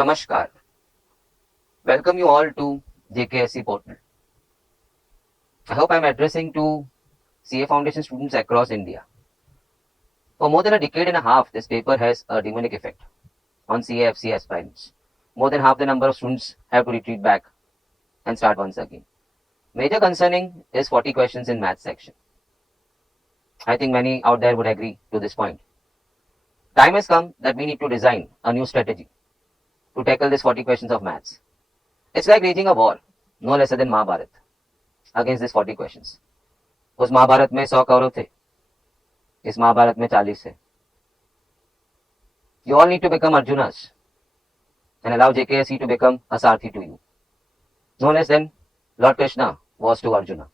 Namaskar. Welcome you all to JKSC portal. I hope I'm addressing to CA Foundation students across India. For more than a decade and a half, this paper has a demonic effect on CAFC aspirants. More than half the number of students have to retreat back and start once again. Major concerning is 40 questions in maths section. I think many out there would agree to this point. Time has come that we need to design a new strategy to tackle this 40 questions of maths. It's like waging a war, no lesser than Mahabharat, against these 40 questions. उस महाभारत में 100 कौरव थे, इस महाभारत में 40 है. You all need to become Arjunas and allow JKSC to become a Sarthi to you. No less than Lord Krishna was to Arjuna.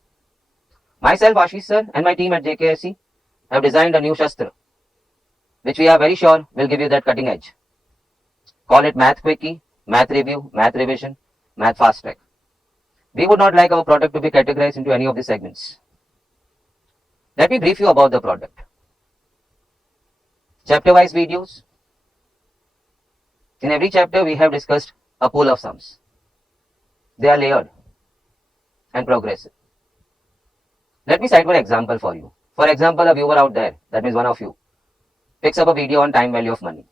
Myself, Ashish sir, and my team at JKSC have designed a new Shastra, which we are very sure will give you that cutting edge. Call it Math Quickie, Math Review, Math Revision, Math Fast Track. We would not like our product to be categorized into any of these segments. Let me brief you about the product. Chapter-wise videos. In every chapter, we have discussed a pool of sums. They are layered and progressive. Let me cite one example for you. For example, a viewer out there, that means one of you, picks up a video on time value of money.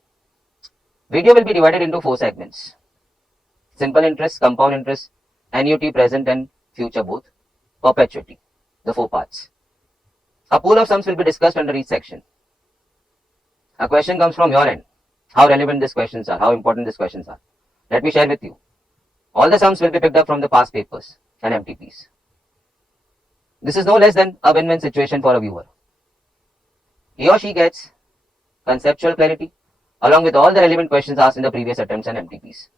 Video will be divided into 4 segments. Simple interest, compound interest, annuity, present and future both, perpetuity, the 4 parts. A pool of sums will be discussed under each section. A question comes from your end. How relevant these questions are, how important these questions are. Let me share with you. All the sums will be picked up from the past papers and MTPs. This is no less than a win-win situation for a viewer. He or she gets conceptual clarity along with all the relevant questions asked in the previous attempts and MTPs,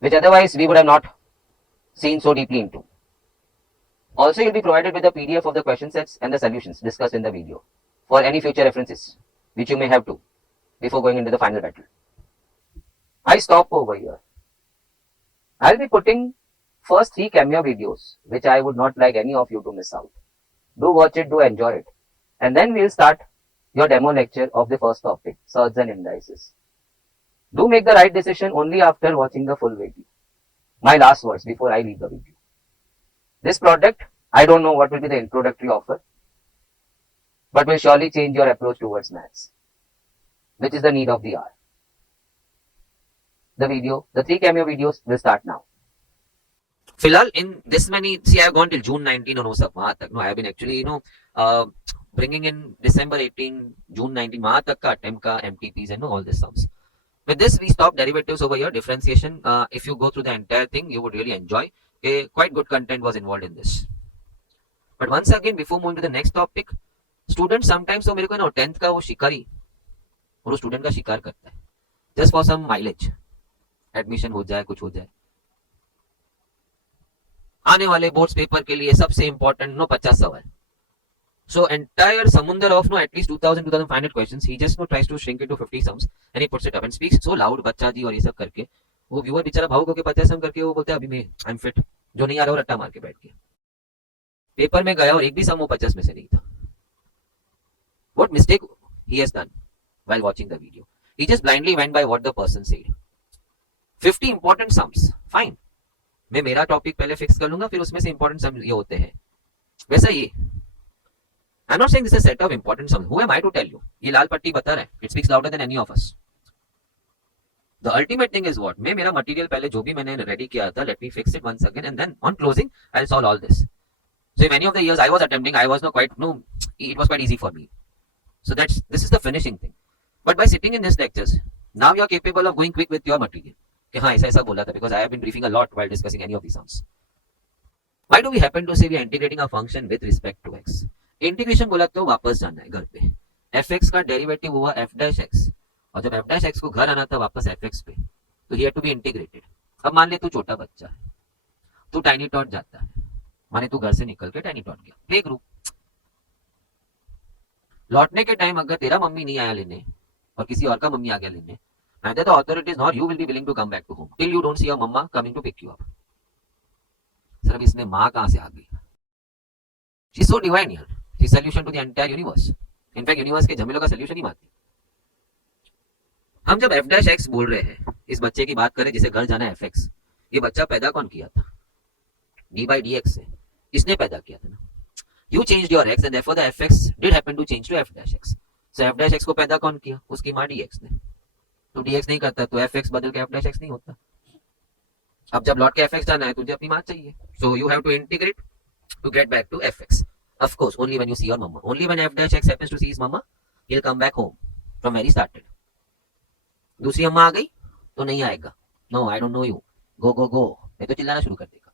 which otherwise we would have not seen so deeply into. Also, you'll be provided with a PDF of the question sets and the solutions discussed in the video for any future references which you may have to before going into the final battle. I stop over here. I'll be putting first 3 cameo videos which I would not like any of you to miss out. Do watch it, do enjoy it. And then we'll start your demo lecture of the first topic, surds and indices. Do make the right decision only after watching the full video. My last words before I leave the video. This product, I don't know what will be the introductory offer, but will surely change your approach towards maths, which is the need of the hour. The 3 cameo videos will start now. फिलहाल in this many, see I have gone till June 19 और वो सब वहाँ तक. No, I have been actually bringing in December 18, June 19 वहाँ तक का attempt का MTPs and all these sums. With this we stop derivatives over here, differentiation. If you go through the entire thing, you would really enjoy. Quite good content was involved in this. But once again, before moving to the next topic, students sometimes तो मेरे को ना 10th का वो शिकारी और वो student का शिकार करता है just for some mileage, admission हो जाए, कुछ हो जाए. आने वाले बोर्ड्स पेपर के लिए सबसे इंपॉर्टेंट 50 सवाल. So entire samundar of at least 2,000-2,500 questions, he just tries to shrink it to 50 sums and he puts it up and speaks so loud, बच्चा जी और ये सब करके वो व्यूअर बेचारा भावुक होकर 50 सम करके वो बोलता है अभी मैं आई एम फिट, जो नहीं आ रहा वो रट्टा मार के बैठ गया. पेपर में गया और एक भी सम वो 50 में से नहीं था. What mistake he has done while watching the video? He just blindly went by what the person said. 50 important sums, fine. मैं मेरा टॉपिक पहले फिक्स कर लूंगा, फिर उसमें से इंपॉर्टेंट सम ये होते हैं. वैसा ये I'm not saying this is a set of important sums. Who am I to tell you? ये लाल पट्टी बता रहा है. It speaks louder than any of us. The ultimate thing is what? मैं मेरा मटेरियल पहले जो भी मैंने रेडी किया था, let me fix it once again and then on closing I'll solve all this. So if any of the years I was attempting, I was it was quite easy for me. So this is the finishing thing. But by sitting in these lectures, now you are capable of going quick with your material. कि हाँ ऐसा ऐसा बोला था, because I have been briefing a lot while discussing any of these sums. Why do we happen to say we are integrating a function with respect to x? Integration बोला तो वापस जाना है घर पे. fx का डेरिवेटिव हुआ f dash x और जब f डैश x को घर आना था वापस fx पे, तो he had to be integrated. अब मान ले तू छोटा बच्चा है, तू टाइनी टॉट जाता है, माने तू घर से निकल के टाइनी टॉट गया प्ले ग्रुप. लौटने के टाइम अगर तेरा मम्मी नहीं आया लेने और किसी और का मम्मी आ गया लेने, neither the authorities nor you will be willing to come back to home till you don't see your mama coming to pick you up. Sir अब इसमें माँ कहाँ से आ गई? She is so divine here. She is solution to the entire universe. In fact, universe के झमेलों का solution ही मानती. हम जब एफ डैश एक्स बोल रहे हैं, इस बच्चे की बात करें जिसे घर जाना है एफ एक्स, ये बच्चा पैदा कौन किया था? डी बाई डी एक्स से। इसने पैदा किया था ना। You change your X and therefore the F X did happen to change to F dash X. So F dash X को पैदा कौन किया? उसकी माँ डी एक्स ने। तो डी एक्स नहीं करता तो एफ एक्स बदल के एफ डैश एक्स नहीं होता। अब जब लौट के एफ एक्स जाना है, तुझे अपनी माँ चाहिए, so you have to integrate to get back to fx. Of course, only when you see your mama. Only when f dash x happens to see his mama, he'll come back home from where he started. दूसरी अम्मा आ गई तो नहीं आएगा. No, I don't know you. Go, go, go. नहीं तो चिल्लाना शुरू कर देगा.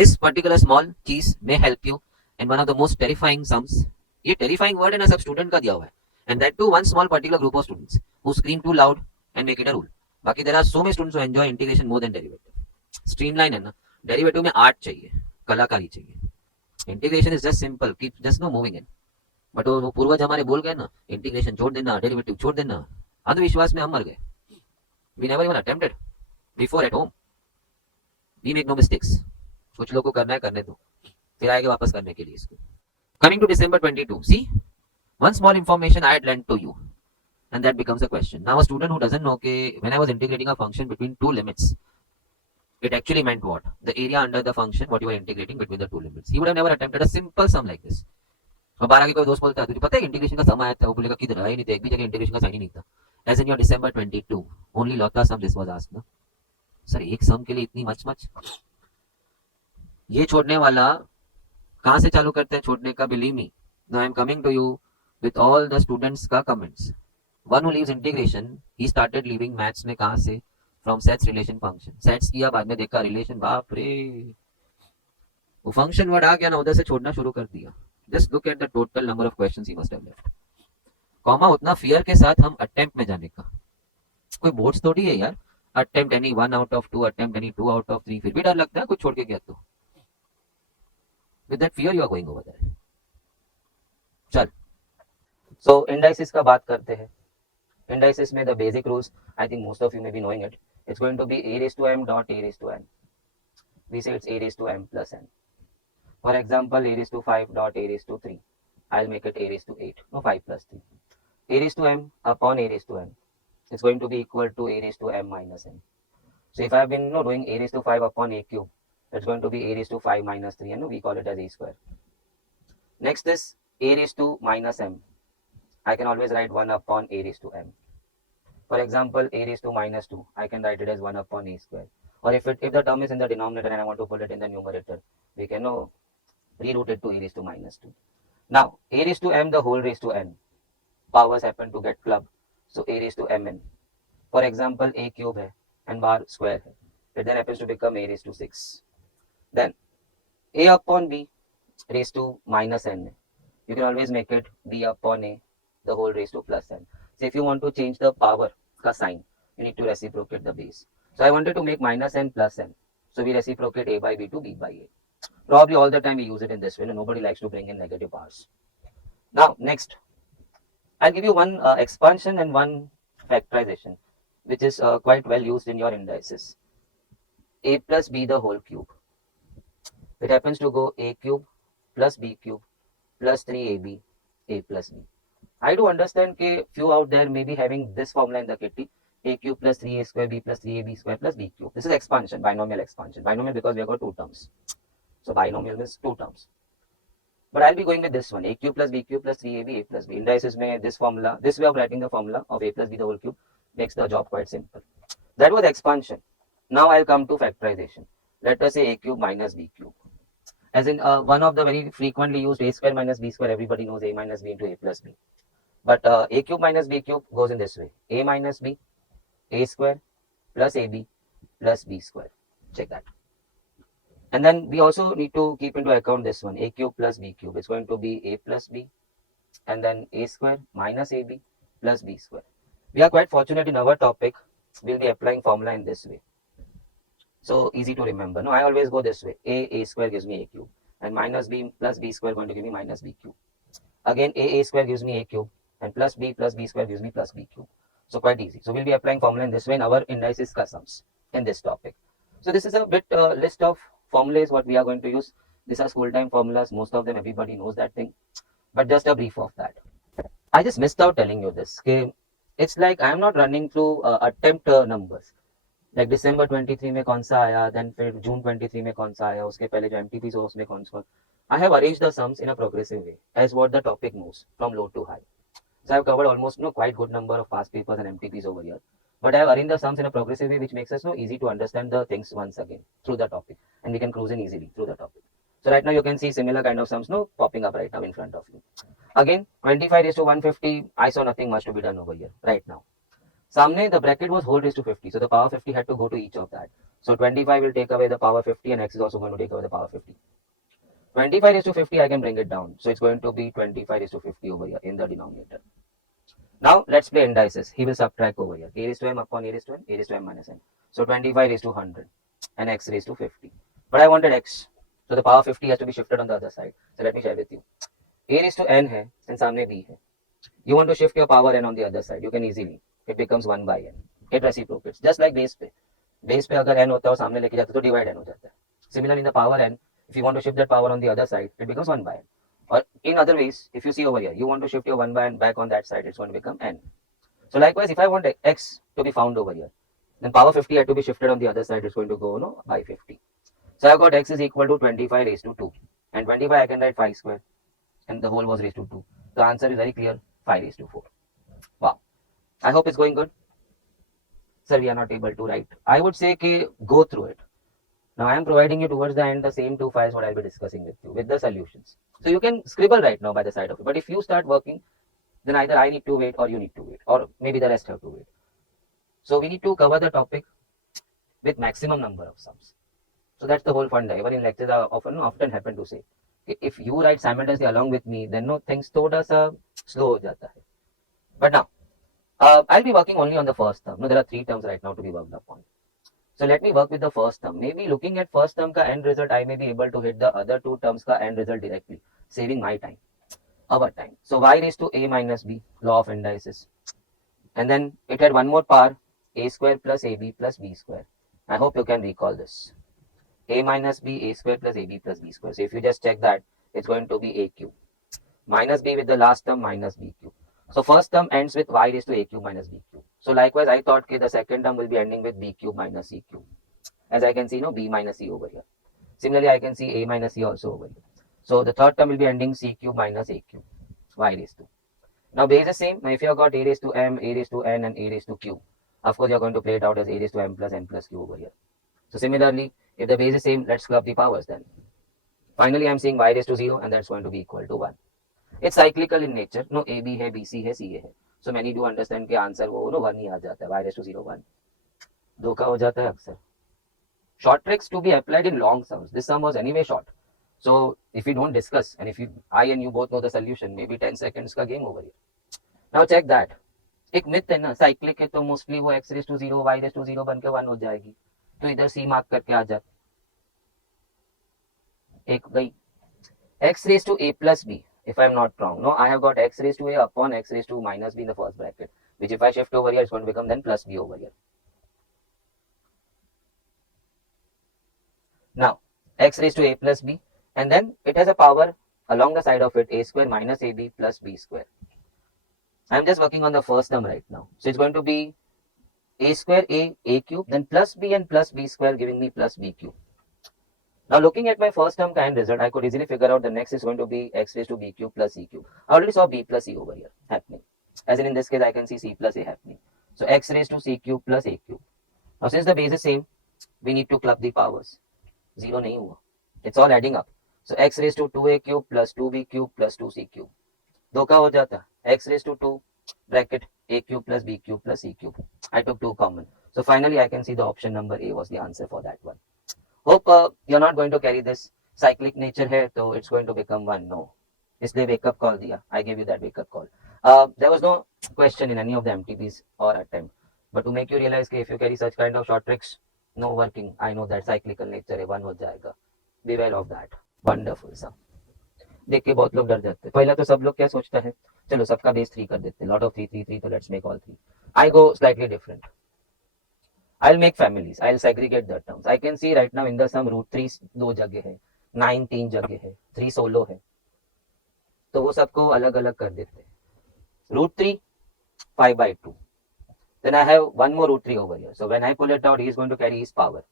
This particular small cheese may help you in one of the most terrifying sums. ये terrifying word है ना, सब student का दिया हुआ है. And that too one small particular group of students who scream too loud and make it a rule. बाकी there are so many students who enjoy integration more than derivative. Streamline है ना, derivative में art चाहिए, कलाकारी चाहिए. Integration is just simple, keep just no moving in. But वो पूर्वज हमारे बोल गए ना, इंटीग्रेशन छोड़ देना, डेरिवेटिव छोड़ देना. अंधविश्वास में हम मर गए. We never even attempted before at home. We make no mistakes. कुछ लोगों को करना है, करने दो, फिर आएंगे वापस करने के लिए इसको. Coming to December 22, see one small information I had lent to you, and that becomes a question. Now a student who doesn't know, okay, when I was integrating a function between two limits, it actually meant what? The area under the function, what you were integrating between the two limits. He would have never attempted a simple sum like this. और 12 के कोई दोस्त बोलता है तुझे पता है integration का सम आया था, वो बोलेगा किधर आया ही नहीं था, एक भी जगह इंटीग्रेशन का साइन ही नहीं था. As in your December 22 only लौता सम दिस वाज आस्क्ड ना. सर एक सम के लिए इतनी मच मच. ये छोड़ने वाला कहाँ से चालू करते हैं छोड़ने का? Believe me, now I am coming to you with all the students का comments. One who leaves integration, he started leaving maths में कहाँ से? From sets relation function. Sets किया, बाद में देखा रिलेशन, बाप रे, वो फंक्शन वर्ड आ गया ना, उधर से छोड़ना शुरू कर दिया. Just look at the total number of questions he must have left. Comma उतना फियर के साथ हम अटेम्प्ट में जाने का. कोई बोर्ड्स थोड़ी है यार. Attempt any 1 out of 2, attempt any 2 out of 3, फिर भी डर लगता है कुछ छोड़ के गया तो. With that fear you are going over there. चल, सो इंडाइसिस का बात करते हैं. इंडाइसिस में the basic rules, I think most of you may be knowing it. It's going to be a raised to m dot a raised to n. We say it's a raised to m plus n. For example, a raised to 5 dot a raised to 3. I'll make it a raised to 8. No, 5 plus 3. A raised to m upon a raised to n. It's going to be equal to a raised to m minus n. So if I've been doing a raised to 5 upon a cube, it's going to be a raised to 5 minus 3, and we call it as a square. Next is a raised to minus m. I can always write 1 upon a raised to m. For example, a raised to minus 2, I can write it as 1 upon a square. Or if the term is in the denominator and I want to put it in the numerator, we can reroute it to a raised to minus 2. Now, a raised to m the whole raised to n. Powers happen to get clubbed. So, a raised to mn. For example, a cube hai and bar square hai. It then happens to become a raised to 6. Then, a upon b raised to minus n. You can always make it b upon a the whole raised to plus n. So, if you want to change the power का sign, you need to reciprocate the base. So I wanted to make minus n plus n. So we reciprocate a by b to b by a. Probably all the time we use it in this way. Nobody likes to bring in negative powers. Now next, I'll give you one expansion and one factorization, which is quite well used in your indices. A plus b the whole cube. It happens to go a cube plus b cube plus 3ab a plus b. I do understand that few out there may be having this formula in the kitty, a cube plus 3a square b plus 3ab square plus b cube. This is expansion, binomial expansion. Binomial because we have got two terms. So binomial means two terms. But I'll be going with this one, a cube plus b cube plus 3ab a plus b. Indices may this formula, this way of writing the formula of a plus b the whole cube makes the job quite simple. That was expansion. Now I'll come to factorization. Let us say a cube minus b cube. As in one of the very frequently used a square minus b square, everybody knows a minus b into a plus b. But a cube minus b cube goes in this way, a minus b, a square plus ab plus b square. Check that. And then we also need to keep into account this one, a cube plus b cube. It's going to be a plus b and then a square minus ab plus b square. We are quite fortunate in our topic. We'll be applying formula in this way. So easy to remember. No, I always go this way. A square gives me a cube and minus b plus b square going to give me minus b cube. Again, a square gives me a cube and plus b square gives me plus b cube. So quite easy. So we'll be applying formula in this way in our indices sums in this topic. So this is a bit list of formulas what we are going to use. These are school time formulas. Most of them everybody knows that thing. But just a brief of that. I just missed out telling you this. Okay? it's like I am not running through attempt numbers. Like दिसंबर 23 में कौन सा आया, then फिर जून 23 में कौन सा आया, उसके पहले जो एमटीपीज हो उसमें कौन सा. I have arrange the sums in a progressive way as what the topic moves from low to high. So I have covered almost quite good number of past papers and MTPs over here. But I have arranged the sums in a progressive way, which makes us easy to understand the things once again through the topic, and we can cruise in easily through the topic. So right now you can see similar kind of sums popping up right now in front of you. Again, 25 raised to 150. I saw nothing much to be done over here right now. Samne the bracket was whole raised to 50, so the power 50 had to go to each of that. So 25 will take away the power 50, and x is also going to take away the power 50. 25 raised to 50, I can bring it down. So it's going to be 25 raised to 50 over here in the denominator. Now let's play indices. He will subtract over here. A raised to m upon a raised to n, a raised to m minus n. So 25 raised to 100 and x raised to 50. But I wanted x. So the power 50 has to be shifted on the other side. So let me share with you. A raised to n hai and samne b hai. You want to shift your power n on the other side. You can easily. It becomes 1 by n. It reciprocates. Just like base पे. Base पे अगर n होता है और सामने लेके जाते तो divide n हो जाता है. Similarly in the power n, if you want to shift that power on the other side, it becomes 1 by n. Or in other ways, if you see over here, you want to shift your 1 by n back on that side, it's going to become n. So likewise, if I want x to be found over here, then power 50 had to be shifted on the other side, it's going to go by 50. So I've got x is equal to 25 raised to 2. And 25 I can write 5 square. And the whole was raised to 2. The answer is very clear, 5 raised to 4. Wow. I hope it's going good. Sir, we are not able to write. I would say go through it. Now I am providing you towards the end the same 2 files what I'll be discussing with you with the solutions. So you can scribble right now by the side of it. But if you start working, then either I need to wait or you need to wait, or maybe the rest have to wait. So we need to cover the topic with maximum number of sums. So that's the whole fun. Even in lectures, I often happen to say, if you write simultaneously along with me, then things thoda sa slow ho jata hai. But now, I'll be working only on the first term. No, there are 3 terms right now to be worked upon. So let me work with the first term. Maybe looking at first term ka end result, I may be able to hit the other 2 terms ka end result directly, saving my time, our time. So y raised to a minus b, law of indices. And then it had one more power, a square plus ab plus b square. I hope you can recall this. A minus b, a square plus ab plus b square. So if you just check that, it's going to be a cube. Minus b with the last term minus b cube. So first term ends with y raised to a cube minus b cube. So likewise, I thought the second term will be ending with b cube minus c cube. As I can see, b minus c over here. Similarly, I can see a minus c also over here. So the third term will be ending c cube minus a cube, y raised to. Now base is same. Now if you have got a raised to m, a raised to n, and a raised to q, of course you are going to play it out as a raised to m plus q over here. So similarly, if the base is same, let's club the powers then. Finally, I'm seeing y raised to 0, and that's going to be equal to 1. It's cyclical in nature. No AB है, BC है, CA है. So many do understand कि answer वो 1 ही आ जाता है. Y raised to 0, 1. धोखा हो जाता है अक्सर. Short tricks to be applied in long sums. This sum was anyway short. So if we don't discuss, and if I and you both know the solution, maybe 10 seconds का game over here. Now check that. एक myth है ना, cyclic है तो mostly वो x raised to 0, y raised to 0 बनकर 1 हो जाएगी. तो इधर c मार्क करके आ जाए. एक गई. X raised to a plus b. If I'm not wrong. No, I have got x raised to a upon x raised to minus b in the first bracket, which if I shift over here, it's going to become then plus b over here. Now, x raised to a plus b, and then it has a power along the side of it, a square minus ab plus b square. I'm just working on the first term right now. So it's going to be a square a cube, then plus b and plus b square giving me plus b cube. Now looking at my first term kind result, I could easily figure out the next is going to be x raised to b cube plus c cube. I already saw b plus c over here happening. As in this case, I can see c plus a happening. So x raised to c cube plus a cube. Now since the base is same, we need to club the powers. 0 nahi hua. It's all adding up. So x raised to 2a cube plus 2b cube plus 2c cube. धोखा हो जाता. X raised to 2 bracket a cube plus b cube plus c cube. I took 2 common. So finally, I can see the option number A was the answer for that one. Hope you're not going to carry this cyclic nature here, so it's going to become 1. No. इसलिए wake up call दिया. I gave you that wake up call. There was no question in any of the MTPs or attempt. But to make you realize that if you carry such kind of short tricks, no working. I know that cyclical nature है, 1 हो जाएगा. Beware of that. Wonderful सा. देख के बहुत लोग डर जाते हैं. पहला तो सब लोग क्या सोचता है, चलो सबका बेस 3 कर देते हैं. Lot of 3, 3, 3, तो let's make all 3. I go slightly different. I'll make families. I'll segregate the terms. I can see right now in the sum root 3 2 जगह है, 9 3 जगह है, 3 16 है. तो वो सबको अलग अलग कर देते हैं. Root 3 5 by 2. Then I have one more root 3 over here. So when I pull it out, he is going to carry his power.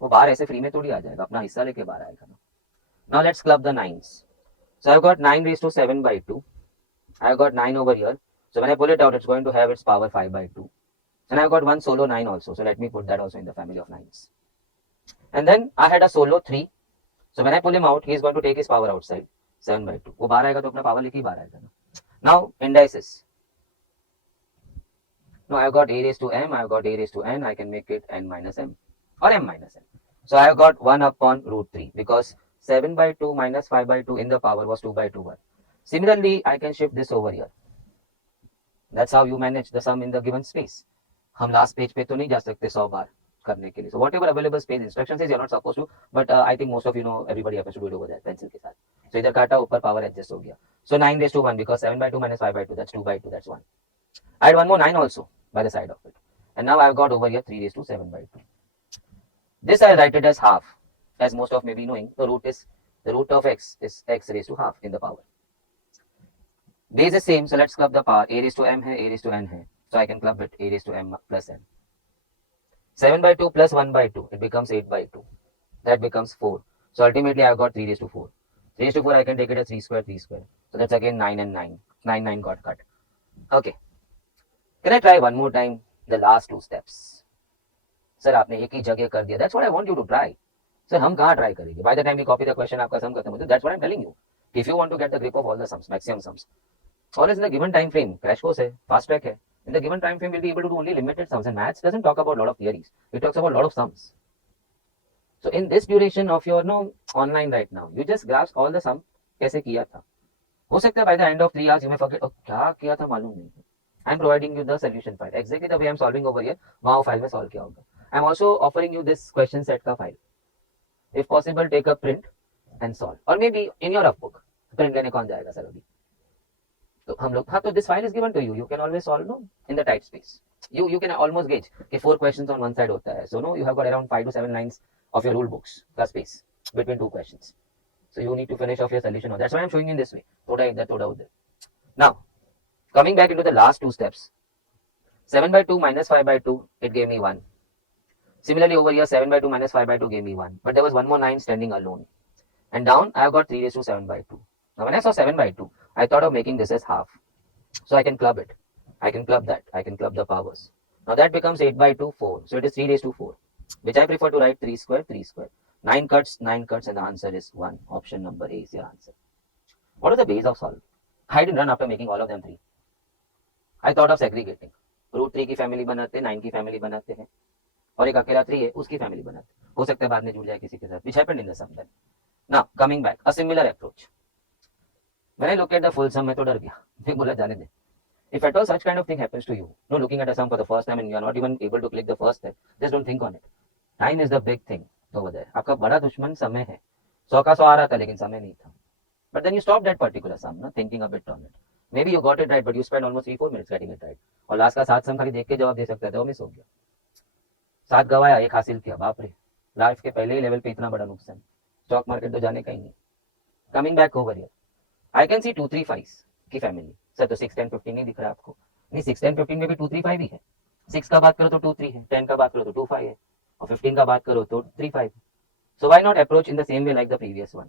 वो बाहर ऐसे फ्री में थोड़ी आ जाएगा, अपना हिस्सा लेके बाहर आएगा ना. Now let's club the 9s. So I've got 9 raised to 7 by 2. I've got 9 over here. So when I pull it out, it's going to have its power 5 by 2. And I've got one solo 9 also. So let me put that also in the family of 9s. And then I had a solo 3. So when I pull him out, he is going to take his power outside. 7 by 2. वो बाहर आएगा तो अपना power लेके ही बाहर आएगा ना. Now indices. No, I've got a raised to m, I've got a raised to n, I can make it n minus m or m minus n. So I've got 1 upon root 3 because 7 by 2 minus 5 by 2 in the power was 2 by 2 1. Similarly, I can shift this over here. That's how you manage the sum in the given space. हम last page पे तो नहीं जा सकते 100 बार करने के लिए. So whatever available space instructions is, you're not supposed to, but I think most of you know, everybody happens to do it over there pencil के साथ. So इधर काटा ऊपर power adjust हो गया. So 9 raised to 1 because 7 by 2 minus 5 by 2, that's 2 by 2, that's 1. I had one more 9 also by the side of it. And now I've got over here 3 raised to 7 by 2. This I write it as half. As most of may be knowing, the root of x is x raised to half in the power. Base is same, so let's club the power. A raised to m hai, a raised to n hai. So I can club it a raised to m plus n. 7 by 2 plus 1 by 2, it becomes 8 by 2. That becomes 4. So ultimately I've got 3 raised to 4. 3 raised to 4 I can take it as 3 square, 3 square. So that's again 9 and 9. 9, 9 got cut. Okay. Can I try one more time the last two steps? Sir, आपने एक ही जगह कर दिया. That's what I want you to try. Sir, हम कहाँ try करेंगे? By the time we copy the question, आपका sum खत्म हो जाए. That's what I'm telling you. If you want to get the grip of all the sums, maximum sums, always in the given time frame, crash course है, fast track है. In the given time frame, we'll be able to do only limited sums. And maths doesn't talk about a lot of theories. It talks about a lot of sums. So in this duration of your online right now, you just grasp all the sum कैसे किया था. हो सकता है by the end of 3 hours you may forget, oh क्या किया था मालूम नहीं. I'm providing you the solution file. Exactly the way I'm solving over here, वहाँ file में solve किया होगा. I'm also offering you this question set का file. If possible, take a print and solve. Or maybe in your rough book. Print लेने कौन जाएगा sir अभी. तो हम लोग हाँ तो this file is given to you. You can always solve in the tight space. You can almost gauge कि 4 questions on one side होता है. So you have got around 5 to 7 lines of your rule books का space between 2 questions. So you need to finish off your solution. That's why I'm showing you in this way. थोड़ा इधर थोड़ा उधर. Now coming back into the last 2 steps. 7 by 2 minus 5 by 2, it gave me 1. Similarly over here 7 by 2 minus 5 by 2 gave me 1. But there was one more 9 standing alone. And down I have got 3 raised to 7 by 2. Now when I saw 7 by 2, I thought of making this as half. So I can club it. I can club that. I can club the powers. Now that becomes 8 by 2, 4. So it is 3 raised to 4. Which I prefer to write 3 square, 3 square. 9 cuts, and the answer is 1. Option number A is your answer. What is the base of solve? I didn't run after making all of them 3. I thought of segregating. Root 3 की family बनाते, 9 की family बनाते हैं. और एक अकेला 3 है, उसकी family बनाते. हो सकता है बाद में जुड़ जाए किसी के साथ. Which happened in the sum then. Now coming back, a similar approach. When I look at the full sum, मैं तो डर गया. मैं बोला जाने दे. If at all such kind of thing happens to you, looking at a sum for the first time and you are not even able to click the first step, just don't think on it. Time is the big thing over there. आपका बड़ा दुश्मन समय है. 100 का 100 आ रहा था लेकिन समय नहीं था. But then you stopped that particular sum, thinking a bit on it. Maybe you got it right, but you spent almost 3-4 minutes getting it right. और लास्ट का 7 सम खाली देख के जवाब दे सकता था, वो मिस हो गया. 7 गवाया, 1 हासिल किया. बाप रे, लाइफ के पहले ही लेवल पे इतना बड़ा नुकसान. स्टॉक मार्केट तो जाने का ही नहीं. Coming back over here, I can see 2 3 5 की फैमिली. सर तो 6 10 15 नहीं दिख रहा आपको. नहीं, 6 10 15 में भी 2 3 5 ही है. 6 का बात करो तो 2 3 है, 10 का बात करो तो 2 5 है, और 15 का बात करो तो 3 5. So why not approach in the same way like the previous one?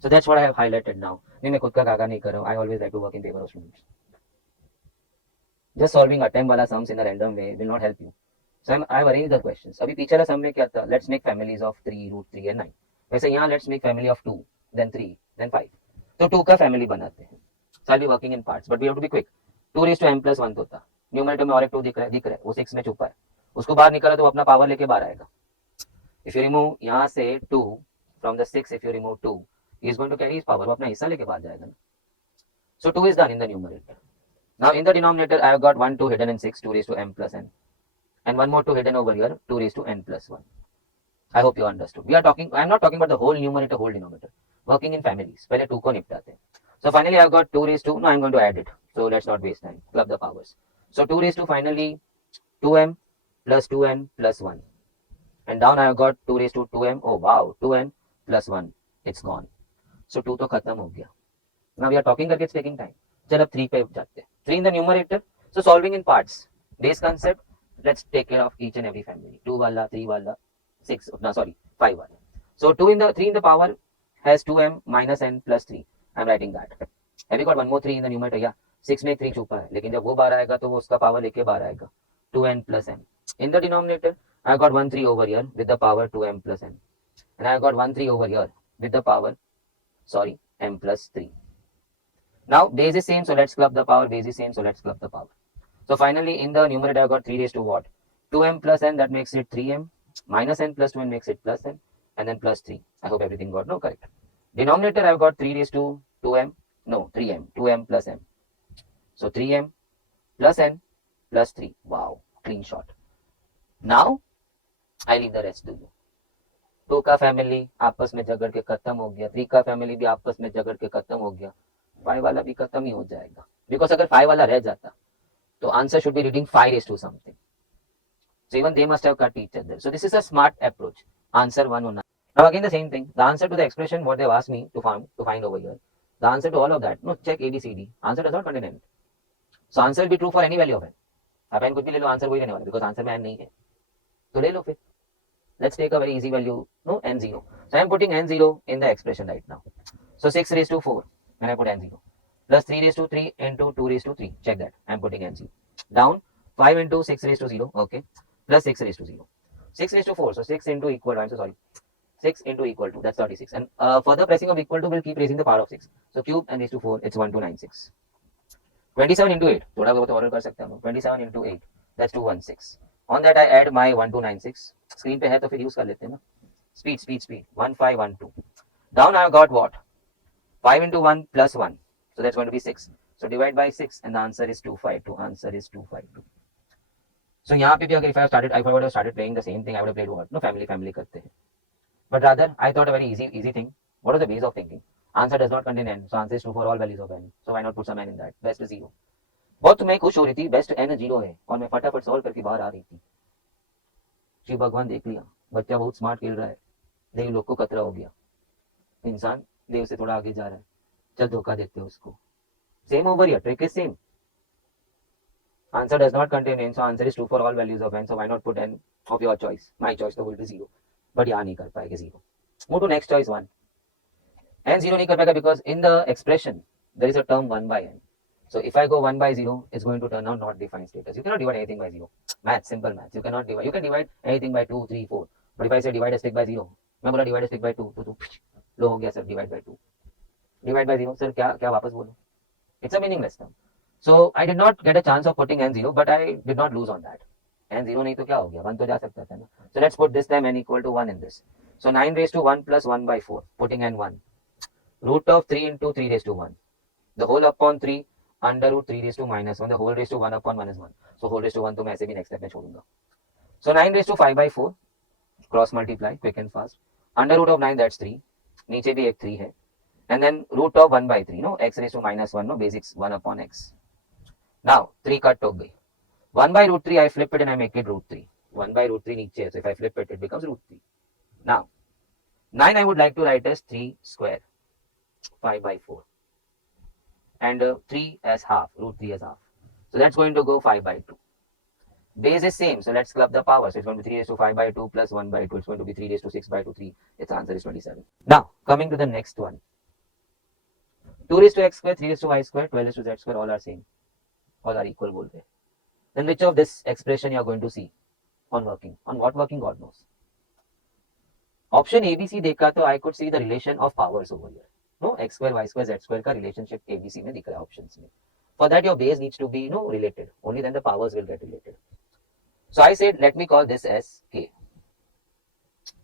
So that's what I have highlighted now. नहीं, मैं खुद का काका नहीं कर रहा हूँ. I always like to work in favor of students. Just solving attempt वाला sums in a random way will not help you. So I have arranged the questions. अभी पीछे वाला sum में क्या था? Let's make families of 3, root 3 and 9. वैसे यहाँ let's make family of 2, then 3, then 5. तो 2 का family बनाते हैं. So I'll be working in parts, but we have to be quick. 2 raised to m plus 1 तो था. न्यूमरेटर में और एक 2 दिख रहा है, वो 6 में छुपा है. उसको बाहर निकाला तो वो अपना पावर लेके बाहर आएगा. If you remove यहाँ से 2 from the 6, if you remove 2, he is going to carry his power. वो अपना हिस्सा लेके बाहर जाएगा. So 2 is done in the numerator. Now in the denominator, I have got 1 2 hidden in 6, 2 raised to m plus n, and one more 2 hidden over here, 2 raised to n plus 1. I hope you understood. We are talking. I am not talking about the whole numerator, whole denominator. Working in families. पहले 2 को निपटाते हैं. So finally, I have got 2 raised to. Now I am going to add it. So let's not waste time. Club the powers. So 2 raised to finally 2m plus 2n plus 1. And down I have got 2 raised to 2m. Oh wow, 2n plus 1. It's gone. So 2 तो खत्म हो गया. Now we are talking करके it's taking time. चल अब 3 पे जाते हैं. 3 in the numerator. So solving in parts. Base concept, let's take care of each and every family. 2 wala, 3 wala, 6, no sorry, 5 wala. So 3 in the power has 2m minus n plus 3. I'm writing that. Have you got one more 3 in the numerator? Yeah. 6 में 3 छुपा है, लेकिन जब वो 12 आएगा तो वो उसका पावर लेके 12 आएगा, 2n plus n. In the denominator, I got 1 3 over here with the power 2m plus n. And I got 1 3 over here with the power, sorry, m plus 3. Now base is same, so let's club the power. Base is same, so let's club the power. So finally in the numerator I got 3 raised to what? 2m plus n, that makes it 3m, minus n plus 2n makes it plus n, and then plus 3. I hope everything got no correct. Denominator I've got 3 raised to 2m, no 3m, 2m plus m. So 3m plus n plus 3. Wow, clean shot. Now I leave the rest to you. 2 का family आपस में झगड़ के खत्म हो गया, 3 का family भी आपस में झगड़ के खत्म हो गया, 5 वाला भी खत्म ही हो जाएगा. बिकॉज अगर 5 वाला रह जाता तो answer should be reading 5 raised to something. So even they must have cut each other. So this is a smart approach. Answer 1 or 9. Now again the same thing. The answer to the expression what they've asked me to find over here. The answer to all of that. No, check A, B, C, D. Answer does not contain n. So answer will be true for any value of n. आप n कुछ भी ले लो, answer वही रहने वाला, because answer में n नहीं है, तो ले लो फिर. Let's take a very easy value, no, n0. So I am putting n0 in the expression right now. So 6 raised to 4, when I put n0, plus 3 raised to 3 into 2 raised to 3. Check that. I am putting n0. Down 5 into 6 raised to 0, okay, plus 6 raised to 0. 6 raised to 4, so 6 into equal to, I'm so sorry, 6 into equal to, that's 36. And further pressing of equal to will keep raising the power of 6. So cube and raised to 4, it's 1296. 27 into 8, थोड़ा बहुत और कर सकते हैं. 27 into 8, that's 216. On that I add my 1296. Screen पे है तो फिर यूज कर लेते हैं ना. Speed, 1512. Down I got what? 5 into 1 plus 1. So that's going to be 6. So divide by 6 and the answer is 252. Answer is 252. So यहाँ पे भी अगर if I would have started playing the same thing, I would have played what? No, family करते हैं. But rather I thought a very easy thing. What is the base of thinking? Answer does not contain n. So answer is true for all values of n. So why not put some n in that? Best is 0. बहुत मैं खुश हो रही थी, best n 0 है और मैं फटाफट सॉल्व करके बाहर आ रही थी. शिव भगवान देख लिया, बच्चा बहुत स्मार्ट खेल रहा है, देव लोग को खतरा हो गया, इंसान देव से थोड़ा आगे जा रहा है, चल धोखा देते हो उसको. Same over here, trick is same. Answer does not contain n, so answer is true for all values of n. So why not put n of your choice? My choice तो will be 0, but यहाँ नहीं कर पाएगा 0. Move to next choice 1. n 0 नहीं कर पाएगा because in the expression there is a term 1 by n. So if I go 1 by 0, it's going to turn out not defined status. You cannot divide anything by 0. Math, simple math. You cannot divide. You can divide anything by 2, 3, 4. But if I say divide a stick by 0, मैं बोला divide a stick by 2, तो लो हो गया sir, divide by 2. Divide by 0, sir क्या वापस बोलो? It's a meaningless term. So I did not get a chance of putting n0, but I did not lose on that. n0 नहीं तो क्या हो गया? 1 तो जा सकता था ना. So let's put this time n equal to 1 in this. So 9 raised to 1 plus 1 by 4, putting n 1. Root of 3 into 3 raised to 1. The whole upon 3 under root 3 raised to minus 1, the whole raised to 1 upon 1 is 1. So whole raised to 1 तो मैं ऐसे भी next step में छोड़ूंगा. So 9 raised to 5 by 4, cross multiply, quick and fast. Under root of 9, that's 3. नीचे भी एक 3 है. And then root of 1 by 3, no, x raised to minus 1, no, basics 1 upon x. Now 3 cut हो गई. 1 by root 3 I flip it and I make it root 3. 1 by root 3 नीचे है, so if I flip it, it becomes root 3. Now 9 I would like to write as 3 square, 5 by 4. And 3 as half, root 3 as half. So that's going to go 5 by 2. Base is same, so let's club the power. So it's going to be 3 raised to 5 by 2 plus 1 by 2. It's going to be 3 raised to 6 by 2, 3. Its answer is 27. Now, coming to the next one. 2 raised to x square, 3 raised to y square, 12 raised to z square, all are same. All are equal बोल रहे. Then which of this expression you are going to see on working? On what working, God knows. Option ABC देखा तो I could see the relation of powers over here. No, x square, y square, z square का relationship ABC में दिख रहा है options में. For that your base needs to be related. Only then the powers will get related. So I said let me call this as k.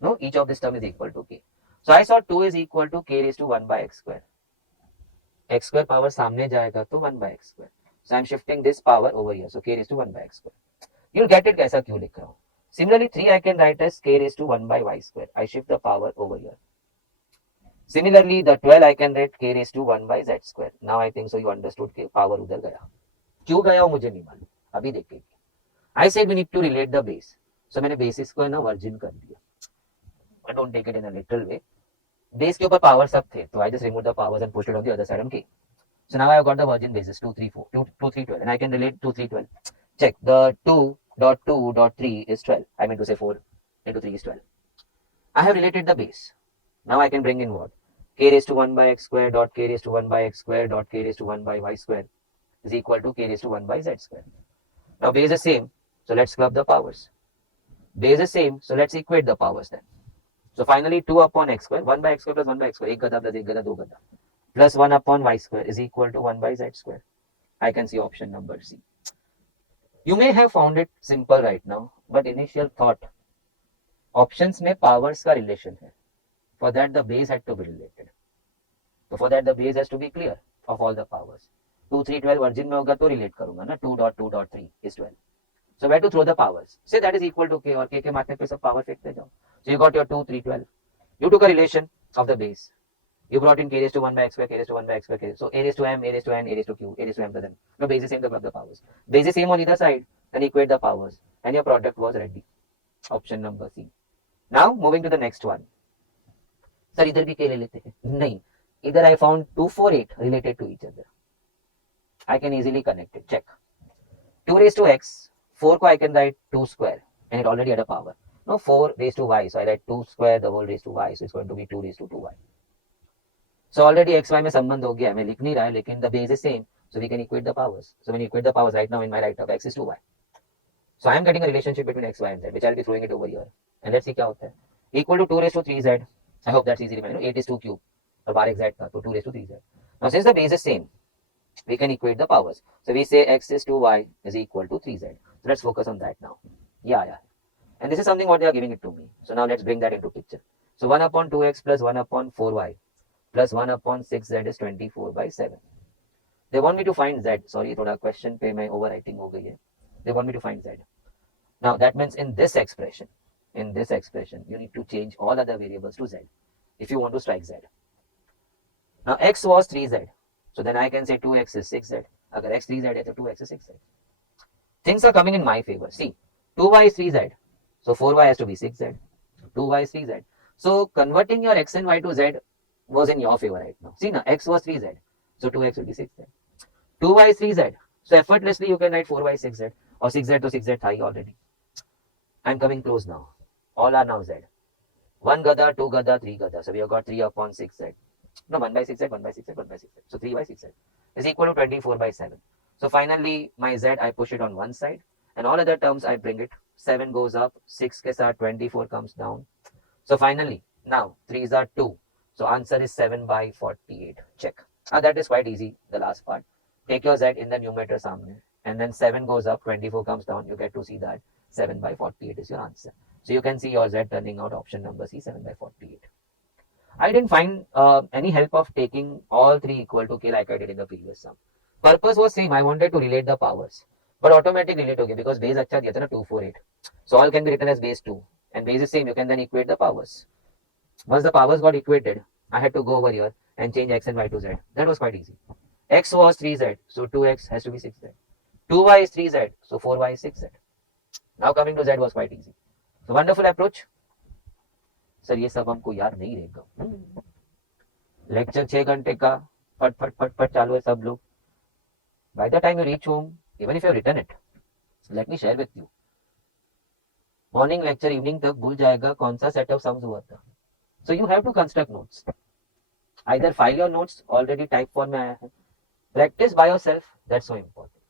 No, each of this term is equal to k. So I saw 2 is equal to k raised to 1 by x square. X square power सामने जाएगा तो 1 by x square. So I am shifting this power over here. So k raised to 1 by x square. You'll get it कैसा क्यों लिख रहा हूँ. Similarly 3 I can write as k raised to 1 by y square. I shift the power over here. Similarly, the 12 I can write k raised to 1 by z square. Now I think so you understood कि power उधर गया. क्यों गया वो मुझे नहीं मालूम. अभी देखेंगे. I said we need to relate the base. So मैंने basis को है ना virgin कर दिया. I don't take it in a literal way. Base के ऊपर power सब थे. So I just removed the powers and pushed it on the other side on k. So now I have got the virgin basis 2, 3, 4, 2, 3, 12. And I can relate 2, 3, 12. check the 2.2.3 is 12. I mean to say 4 into 3 is 12. I have related the base. Now I can bring in what? K raised to 1 by x square dot k raised to 1 by x square dot k raised to 1 by y square is equal to k raised to 1 by z square. Now base is same, so let's club the powers. Base is same, so let's equate the powers then. So finally 2 upon x square, 1 by x square plus 1 by x square, 1 gada plus 1 gada 2 gada, plus 1 upon y square is equal to 1 by z square. I can see option number C. You may have found it simple right now, but initial thought, options में powers का relation है. For that the base had to be related. So for that the base has to be clear of all the powers. 2, 3, 12 origin में होगा तो relate करूंगा ना, 2.2.3 is 12. So where to throw the powers? Say that is equal to k और k के मात्रे पे सब power फेंकते जाओ. So you got your 2, 3, 12. You took a relation of the base. You brought in k raised to 1 by x square, k raised to 1 by x square, k. So a raised to m, a raised to n, a raised to q, a raised to m plus n. No, base is same, the plug the powers. Base is same on either side, then equate the powers. And your product was ready. Option number C. Now moving to the next one. Sir, इधर भी k ले लेते हैं. नहीं. Either I found 2, 4, 8 related to each other. I can easily connect it. Check. 2 raised to x, 4 को I can write 2 square. And it already had a power. No, 4 raised to y. So I write 2 square the whole raised to y. So it's going to be 2 raised to 2y. So already x y में संबंध हो गया. मैं लिख नहीं रहा है, लेकिन the base is same. So we can equate the powers. So when you equate the powers right now in my right of x is 2y. So I am getting a relationship between x, y and z, which I will be throwing it over here. And let's see क्या होता है. Equal to 2 raised to 3z. I hope that's easy to remember. 8 is 2 cube. और बाहर x z था, तो 2 raised to 3z. Now since the base is same, we can equate the powers. So we say x is 2y is equal to 3z. So let's focus on that now. Yeah. And this is something what they are giving it to me. So now let's bring that into picture. So 1 upon 2x plus 1 upon 4y plus 1 upon 6z is 24 by 7. They want me to find z. Sorry, थोड़ा question पे मैं overwriting हो गई है. They want me to find z. Now that means in this expression, you need to change all other variables to z if you want to strike z. Now x was 3z. So then I can say 2x is 6z. अगर x 3z है तो 2x is 6z. Things are coming in my favor. See, 2y is 3z. So 4y has to be 6z. 2y is 3z. So converting your x and y to z was in your favor right now. See now, x was 3z. So 2x will be 6z. 2y is 3z. So effortlessly you can write 4y 6z. Or 6z to 6z thai already. I'm coming close now. All are now z. 1 gada, 2 gada, 3 gada. So we have got 3 upon 6z. No, 1 by 6z, 1 by 6z, 1 by 6z. So 3 by 6z is equal to 24 by 7. So finally my z I push it on one side. And all other terms I bring it. 7 goes up. 6 ke saath 24 comes down. So finally, now 3s are 2. So answer is 7 by 48. Check. That is quite easy, the last part. Take your z in the numerator samne. And then 7 goes up, 24 comes down. You get to see that 7 by 48 is your answer. So you can see your z turning out option number C, 7 by 48. I didn't find any help of taking all 3 equal to k like I did in the previous sum. Purpose was same. I wanted to relate the powers. But automatic relate okay because base अच्छा दिया था ना 2, 4, 8. So all can be written as base 2. And base is same. You can then equate the powers. Once the powers got equated, I had to go over here and change x and y to z. That was quite easy. X was 3z, so 2x has to be 6z. 2y is 3z, so 4y is 6z. Now coming to z was quite easy. So wonderful approach. Sir ये सब हमको याद नहीं रहेगा. Lecture 6 घंटे का फट फट फट फट चालू है सब लोग. By the time you reach home, even if you have written it, let me share with you. Morning lecture evening तक भूल जाएगा कौन सा सेट ऑफ सम्स हुआ था. So you have to construct notes. Either file your notes already type form में आया है. Practice by yourself. That's so important.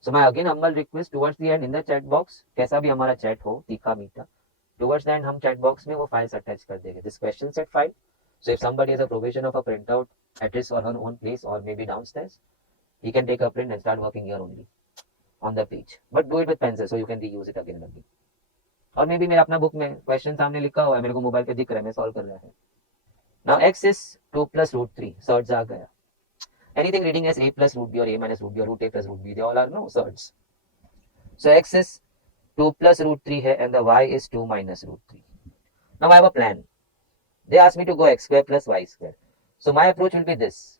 So my again humble request towards the end in the chat box, कैसा भी हमारा chat हो तीखा मीठा, towards the end हम chat box में वो files attach कर देंगे. This question set file. So if somebody has a provision of a printout at his or her own place or maybe downstairs, he can take a print and start working here only on the page. But do it with pencil so you can reuse it again and again. और मे भी मेरा अपना book में question सामने लिखा हुआ है, मेरे को मोबाइल पे दिख रहा है, मैं सॉल्व कर रहा है. Now x is 2 plus root 3. Surds आ गया. Anything reading as a plus root b or a minus root b or root a plus root b, they all are no surds. So x is 2 plus root 3 है and the y is 2 minus root 3. Now I have a plan. They asked me to go x square plus y square. So my approach will be this.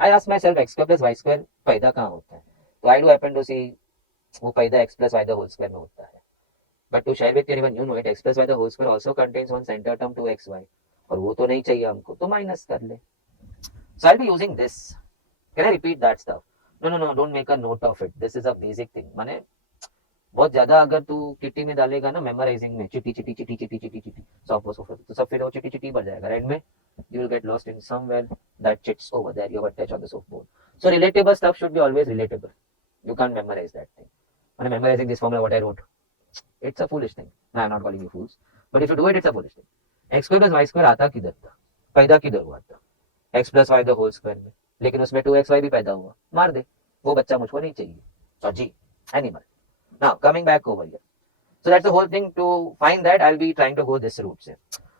I ask myself x square plus y square पैदा कहाँ होता है. So I do happen to see वो पैदा x plus y the whole square में होता है. But to share with you, even you know it, x plus y the whole square also contains one center term 2xy. और वो तो नहीं चाहिए हमको, तो माइनस कर ले. So I'll be using this. Can I repeat that stuff? No, don't make a note of it. This is a basic thing. माने बहुत ज्यादा अगर तू किट्टी में डालेगा ना, मेमोराइजिंग में, चिट्टी चिट्टी चिट्टी चिट्टी चिट्टी चिट्टी, तो सब फिर वो चिट्टी चिट्टी बढ़ जाएगा। एंड में you will get lost in somewhere that chits over there. You have a touch on the softboard. So relatable stuff should be always relatable. You can't memorize that thing. When I'm memorizing this formula, what I wrote, it's a foolish thing. No, I'm not calling you fools. But if you do it, it's a foolish thing. X square plus y square आता किधर था? पैदा किधर हुआ था? X plus y the whole square में. लेकिन उसमें 2xy भी पैदा हुआ. मार दे. वो बच्चा मुझको नहीं चाहिए. So G, animal. Now coming back over here. So that's the whole thing. To find that, I'll be trying to go this route. Say.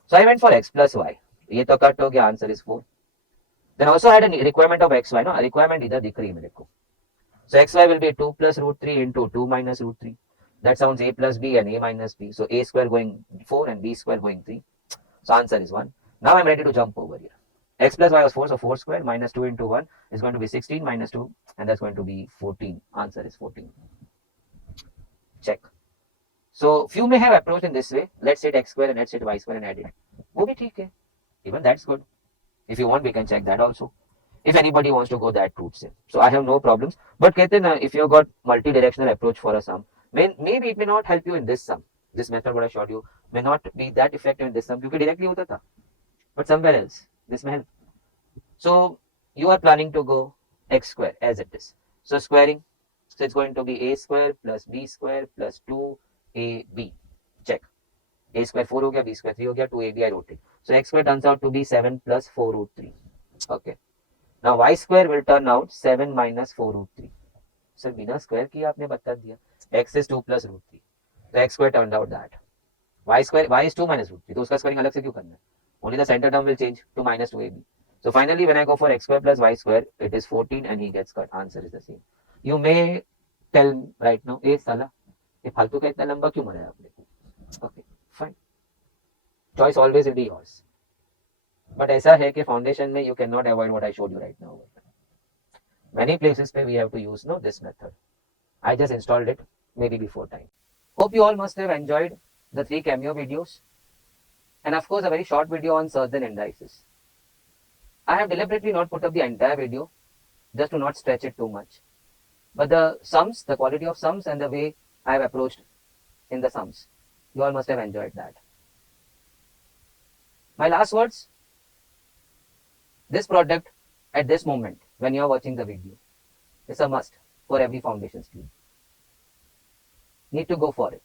So I went for x plus y. ये तो cut हो गया, answer is 4. Then also had a requirement of xy. No, requirement इधर दिख रही है मेरे को. So xy will be 2 plus root 3 into 2 minus root 3. That sounds a plus b and a minus b. So a square going 4 and b square going 3. So answer is 1. Now I'm ready to jump over here. X plus y was 4, so 4 square minus 2 into 1 is going to be 16 minus 2, and that's going to be 14. Answer is 14. Check. So few may have approached in this way. Let's set x square and let's set y square and add it. वो भी ठीक है. Even that's good. If you want, we can check that also. If anybody wants to go that route, say. So I have no problems. But कहते ना, if you got multi-directional approach for a sum, maybe it may not help you in this sum. This method what I showed you may not be that effective in this sum क्योंकि directly होता था. But somewhere else, this may help. So you are planning to go x square as it is. So squaring. So it's going to be a square plus b square plus 2ab. Check. A square 4 हो गया, b square 3 हो गया, 2ab I wrote it. So x square turns out to be 7 plus 4 root 3. Okay. Now y square will turn out 7 minus 4 root 3. Sir, बिना square किया आपने बता दिया. X is 2 plus root 3. So x square turned out that. Y is 2 minus root 3. तो उसका squaring अलग से क्यों करना है? Only the center term will change to minus 2ab. So finally when I go for x square plus y square, it is 14 and he gets cut. Answer is the same. You may tell right now, ए साला, ये फालतू का इतना लंबा क्यों बनाया आपने? Okay, fine. Choice always will be yours. But ऐसा है कि फाउंडेशन में you cannot avoid what I showed you right now. Many places पे we have to use this method. I just installed it maybe before time. Hope you all must have enjoyed the 3 cameo videos and of course a very short video on surds and indices. I have deliberately not put up the entire video just to not stretch it too much. But the sums, the quality of sums and the way I have approached in the sums, you all must have enjoyed that. My last words, this product at this moment when you are watching the video is a must for every foundation student. Need to go for it.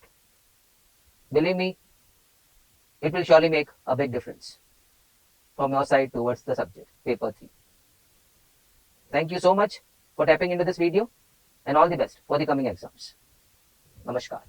Believe me, it will surely make a big difference from your side towards the subject, paper 3. Thank you so much for tapping into this video and all the best for the coming exams. Namaskar.